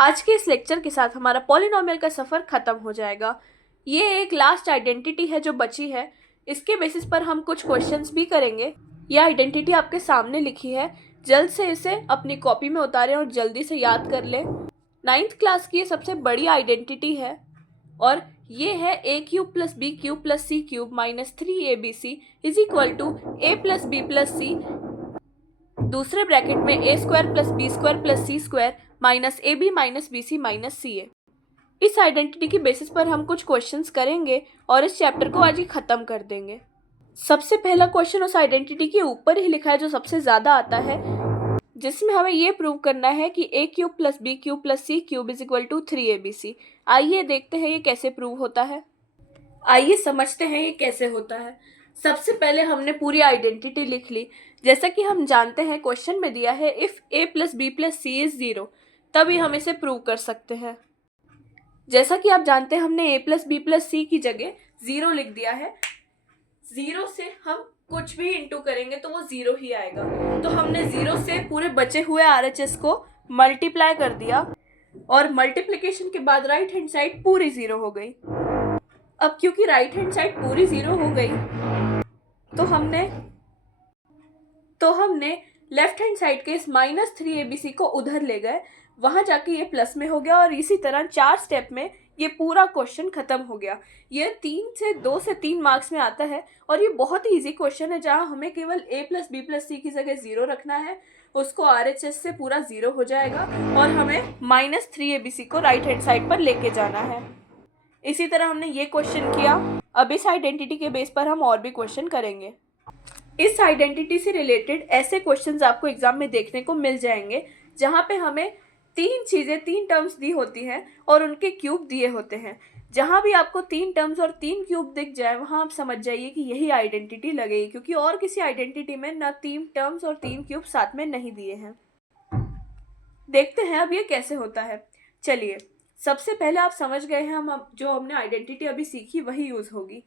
आज के इस लेक्चर के साथ हमारा पॉलिनोमियल का सफ़र ख़त्म हो जाएगा। ये एक लास्ट आइडेंटिटी है जो बची है। इसके बेसिस पर हम कुछ क्वेश्चंस भी करेंगे। यह आइडेंटिटी आपके सामने लिखी है, जल्द से इसे अपनी कॉपी में उतारें और जल्दी से याद कर लें। 9th क्लास की ये सबसे बड़ी आइडेंटिटी है और ये है a cube plus B cube plus C cube minus 3abc is equal to a plus B plus C, दूसरे ब्रैकेट में a square plus B square plus C square minus A B minus B C minus C A. इस identity की basis पर हम कुछ questions करेंगे और इस चैप्टर को आज ही ख़त्म कर देंगे। सबसे पहला क्वेश्चन उस आइडेंटिटी के ऊपर ही लिखा है जो सबसे ज़्यादा आता है, जिसमें हमें ये प्रूव करना है कि a cube plus B cube plus C cube is equal to 3abc। आइए देखते हैं ये कैसे प्रूव होता है। आइए समझते हैं ये कैसे होता है। सबसे पहले हमने पूरी आइडेंटिटी लिख ली। जैसा कि हम जानते हैं क्वेश्चन में दिया है if a plus B plus c is 0, तभी हम इसे प्रूव कर सकते हैं। जैसा कि आप जानते हैं हमने a प्लस बी प्लस सी की जगह 0 लिख दिया है। 0 से हम कुछ भी इंटू करेंगे तो वो 0 ही आएगा। तो हमने 0 से पूरे बचे हुए RHS को मल्टीप्लाई कर दिया और मल्टीप्लिकेशन के बाद राइट हैंड साइड पूरी 0 हो गई। अब क्योंकि राइट हैंड साइड पूरी 0 हो गई तो हमने लेफ्ट हैंड साइड के इस माइनस 3abc को उधर ले गए, वहां जाके ये प्लस में हो गया और इसी तरह 4 स्टेप में ये पूरा क्वेश्चन खत्म हो गया। ये 2 से 3 मार्क्स में आता है और ये बहुत ही ईजी क्वेश्चन है जहाँ हमें केवल a प्लस बी प्लस सी की जगह 0 रखना है, उसको RHS से पूरा 0 हो जाएगा और हमें माइनस 3abc को राइट हैंड साइड पर लेके जाना है। इसी तरह हमने ये क्वेश्चन किया। अब इस आइडेंटिटी के बेस पर हम और भी क्वेश्चन करेंगे। इस आइडेंटिटी से रिलेटेड ऐसे क्वेश्चंस आपको एग्जाम में देखने को मिल जाएंगे जहाँ पे हमें 3 टर्म्स दी होती हैं और उनके क्यूब दिए होते हैं। जहाँ भी आपको 3 टर्म्स और 3 क्यूब दिख जाए वहाँ आप समझ जाइए कि यही आइडेंटिटी लगेगी, क्योंकि और किसी आइडेंटिटी में ना 3 टर्म्स और 3 क्यूब साथ में नहीं दिए हैं। देखते हैं अब ये कैसे होता है। चलिए, सबसे पहले आप समझ गए हैं हम जो हमने आइडेंटिटी अभी सीखी वही यूज होगी,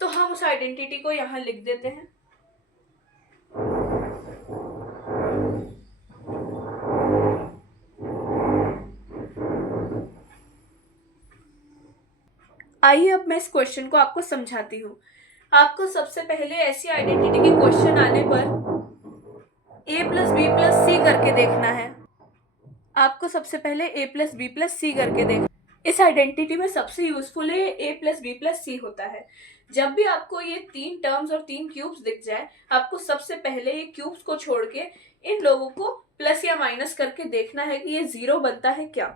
तो हम उस आइडेंटिटी को यहाँ लिख देते हैं। आइए अब मैं इस क्वेश्चन को आपको समझाती हूँ। आपको सबसे पहले ऐसी आइडेंटिटी के क्वेश्चन आने पर a प्लस बी प्लस सी करके देखना है। आपको सबसे पहले a प्लस बी प्लस सी करके देखना। इस आइडेंटिटी में सबसे यूजफुल है a प्लस बी प्लस सी होता है। जब भी आपको ये 3 टर्म्स और 3 क्यूब्स दिख जाए, आपको सबसे पहले ये क्यूब्स को छोड़ के इन लोगों को प्लस या माइनस करके देखना है कि ये 0 बनता है क्या।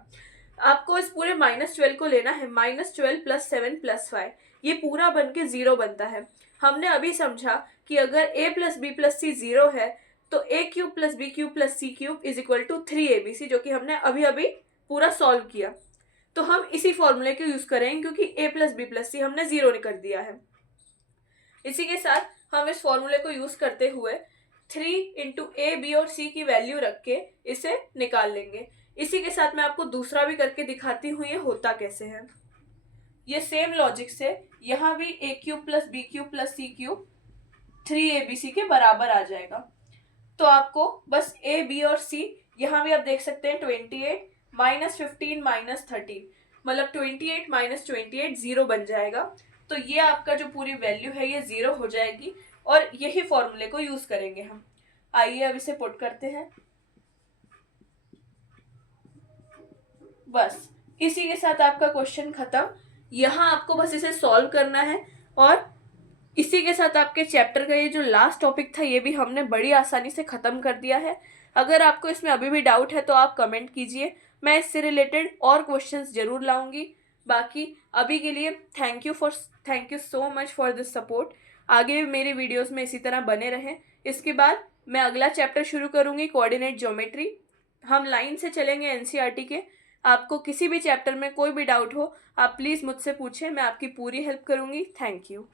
आपको इस पूरे -12 को लेना है, -12 प्लस 7 प्लस 5, ये पूरा बन के 0 बनता है। हमने अभी समझा कि अगर a plus B plus c 0 है तो a cube plus B cube plus C cube is equal to 3abc, जो कि हमने अभी अभी पूरा सॉल्व किया। तो हम इसी फॉर्मूले को यूज करेंगे क्योंकि a प्लस बी प्लस सी हमने 0 कर दिया है। इसी के साथ हम इस फॉर्मूले को यूज करते हुए 3 इंटू a b और c की वैल्यू रख के इसे निकाल लेंगे। इसी के साथ मैं आपको दूसरा भी करके दिखाती हूँ ये होता कैसे है। ये सेम लॉजिक से यहाँ भी a cube plus B cube plus C cube 3abc के बराबर आ जाएगा। तो आपको बस a b और c, यहाँ भी आप देख सकते हैं 28 माइनस 15 माइनस 13, मतलब 28 माइनस 28 0 बन जाएगा। तो ये आपका जो पूरी वैल्यू है ये 0 हो जाएगी और यही फॉर्मूले को यूज करेंगे हम। आइए अब इसे पुट करते हैं। बस इसी के साथ आपका क्वेश्चन खत्म। यहाँ आपको बस इसे सॉल्व करना है और इसी के साथ आपके चैप्टर का ये जो लास्ट टॉपिक था ये भी हमने बड़ी आसानी से ख़त्म कर दिया है। अगर आपको इसमें अभी भी डाउट है तो आप कमेंट कीजिए, मैं इससे रिलेटेड और क्वेश्चंस ज़रूर लाऊंगी। बाकी अभी के लिए thank you so much for this support. आगे भी मेरी वीडियोस में इसी तरह बने रहें। इसके बाद मैं अगला चैप्टर शुरू करूँगी, कोऑर्डिनेट ज्योमेट्री। हम लाइन से चलेंगे NCERT के। आपको किसी भी चैप्टर में कोई भी डाउट हो आप प्लीज़ मुझसे पूछें, मैं आपकी पूरी हेल्प करूँगी। Thank you.